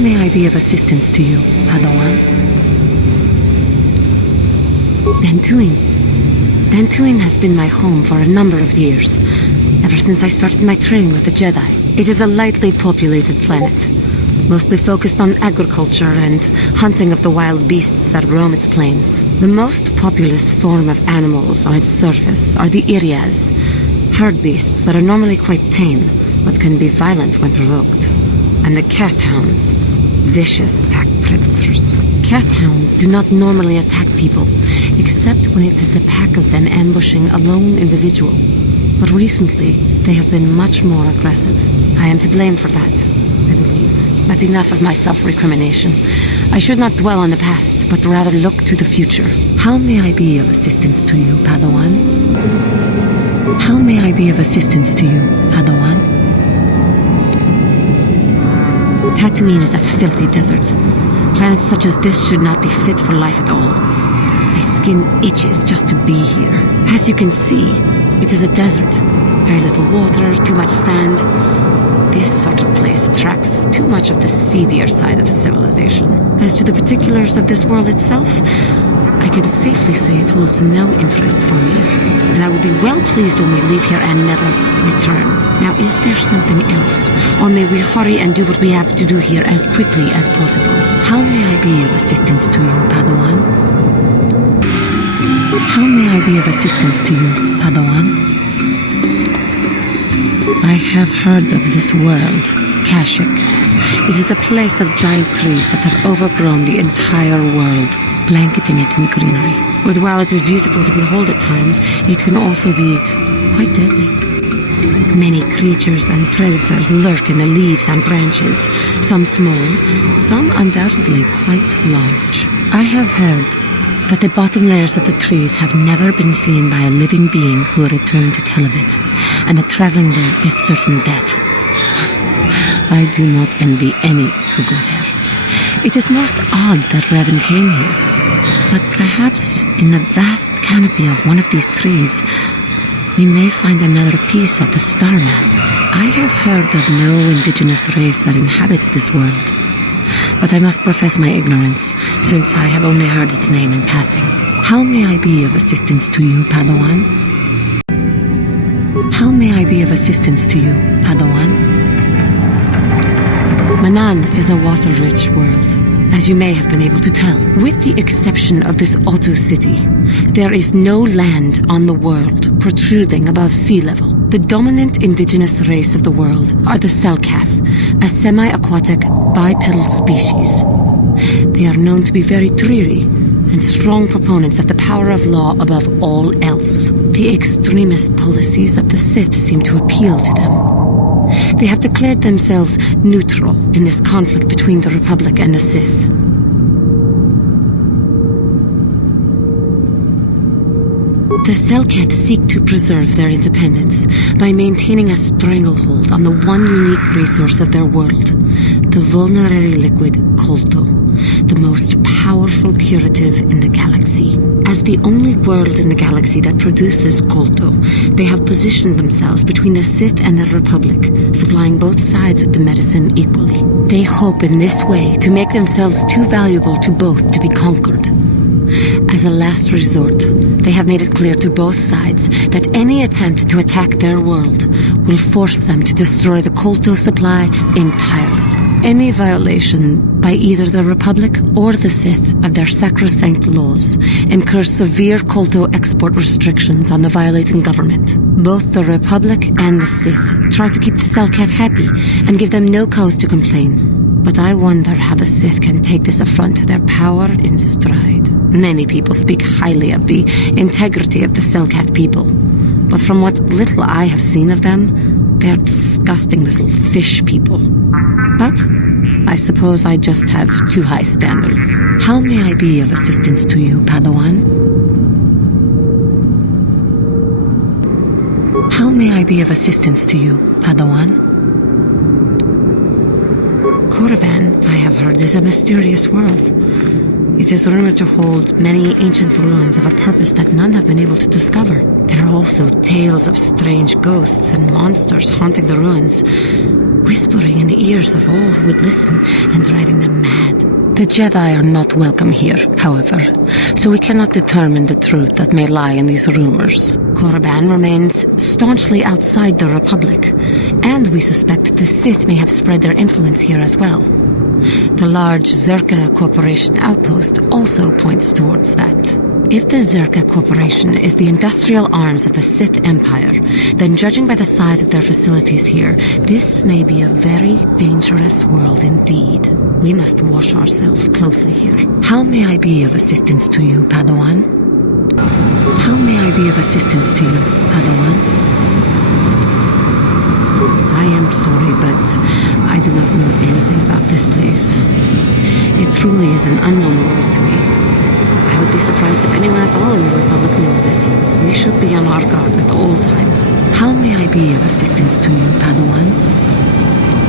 may I be of assistance to you, Padawan? Dantooine. Dantooine has been my home for a number of years, ever since I started my training with the Jedi. It is a lightly populated planet, mostly focused on agriculture and hunting of the wild beasts that roam its plains. The most populous form of animals on its surface are the Irias, herd beasts that are normally quite tame, but can be violent when provoked. And the Kathhounds, vicious pack predators. Kathhounds do not normally attack people, except when it is a pack of them ambushing a lone individual. But recently, they have been much more aggressive. I am to blame for that, I believe. But enough of my self-recrimination. I should not dwell on the past, but rather look to the future. How may I be of assistance to you, Padawan? How may I be of assistance to you, Padawan? Tatooine is a filthy desert. Planets such as this should not be fit for life at all. My skin itches just to be here. As you can see, it is a desert. Very little water, too much sand. This sort of place attracts too much of the seedier side of civilization. As to the particulars of this world itself, I can safely say it holds no interest for me, and I will be well pleased when we leave here and never return. Now, is there something else? Or may we hurry and do what we have to do here as quickly as possible? How may I be of assistance to you, Padawan? How may I be of assistance to you, Padawan? I have heard of this world, Kashyyyk. It is a place of giant trees that have overgrown the entire world, blanketing it in greenery. But while it is beautiful to behold at times, it can also be quite deadly. Many creatures and predators lurk in the leaves and branches, some small, some undoubtedly quite large. I have heard that the bottom layers of the trees have never been seen by a living being who returned to tell of it, and that traveling there is certain death. I do not envy any who go there. It is most odd that Revan came here, but perhaps in the vast canopy of one of these trees, we may find another piece of the star map. I have heard of no indigenous race that inhabits this world, but I must profess my ignorance, since I have only heard its name in passing. How may I be of assistance to you, Padawan? How may I be of assistance to you, Padawan? Manaan is a water-rich world, as you may have been able to tell. With the exception of this Otto city, there is no land on the world protruding above sea level. The dominant indigenous race of the world are the Selkath, a semi-aquatic bipedal species. They are known to be very dreary and strong proponents of the power of law above all else. The extremist policies of the Sith seem to appeal to them. They have declared themselves neutral in this conflict between the Republic and the Sith. The Selkath seek to preserve their independence by maintaining a stranglehold on the one unique resource of their world, the vulnerary liquid KotOR, the most powerful curative in the galaxy. As the only world in the galaxy that produces KotOR, they have positioned themselves between the Sith and the Republic, supplying both sides with the medicine equally. They hope in this way to make themselves too valuable to both to be conquered. As a last resort, they have made it clear to both sides that any attempt to attack their world will force them to destroy the KotOR supply entirely. Any violation by either the Republic or the Sith of their sacrosanct laws incurs severe KotOR export restrictions on the violating government. Both the Republic and the Sith try to keep the Selkath happy and give them no cause to complain. But I wonder how the Sith can take this affront to their power in stride. Many people speak highly of the integrity of the Selkath people, but from what little I have seen of them, they are disgusting little fish people. But I suppose I just have too high standards. How may I be of assistance to you, Padawan? How may I be of assistance to you, Padawan? Korriban, I have heard, is a mysterious world. It is rumored to hold many ancient ruins of a purpose that none have been able to discover. There are also tales of strange ghosts and monsters haunting the ruins, whispering in the ears of all who would listen and driving them mad. The Jedi are not welcome here, however, so we cannot determine the truth that may lie in these rumors. Korriban remains staunchly outside the Republic, and we suspect the Sith may have spread their influence here as well. The large Zerka Corporation outpost also points towards that. If the Zerka Corporation is the industrial arms of the Sith Empire, then judging by the size of their facilities here, this may be a very dangerous world indeed. We must watch ourselves closely here. How may I be of assistance to you, Padawan? How may I be of assistance to you, Padawan? I am sorry, but I do not know anything about this place. It truly is an unknown world to me. I would be surprised if anyone at all in the Republic knew of it. We should be on our guard at all times. How may I be of assistance to you, Padawan?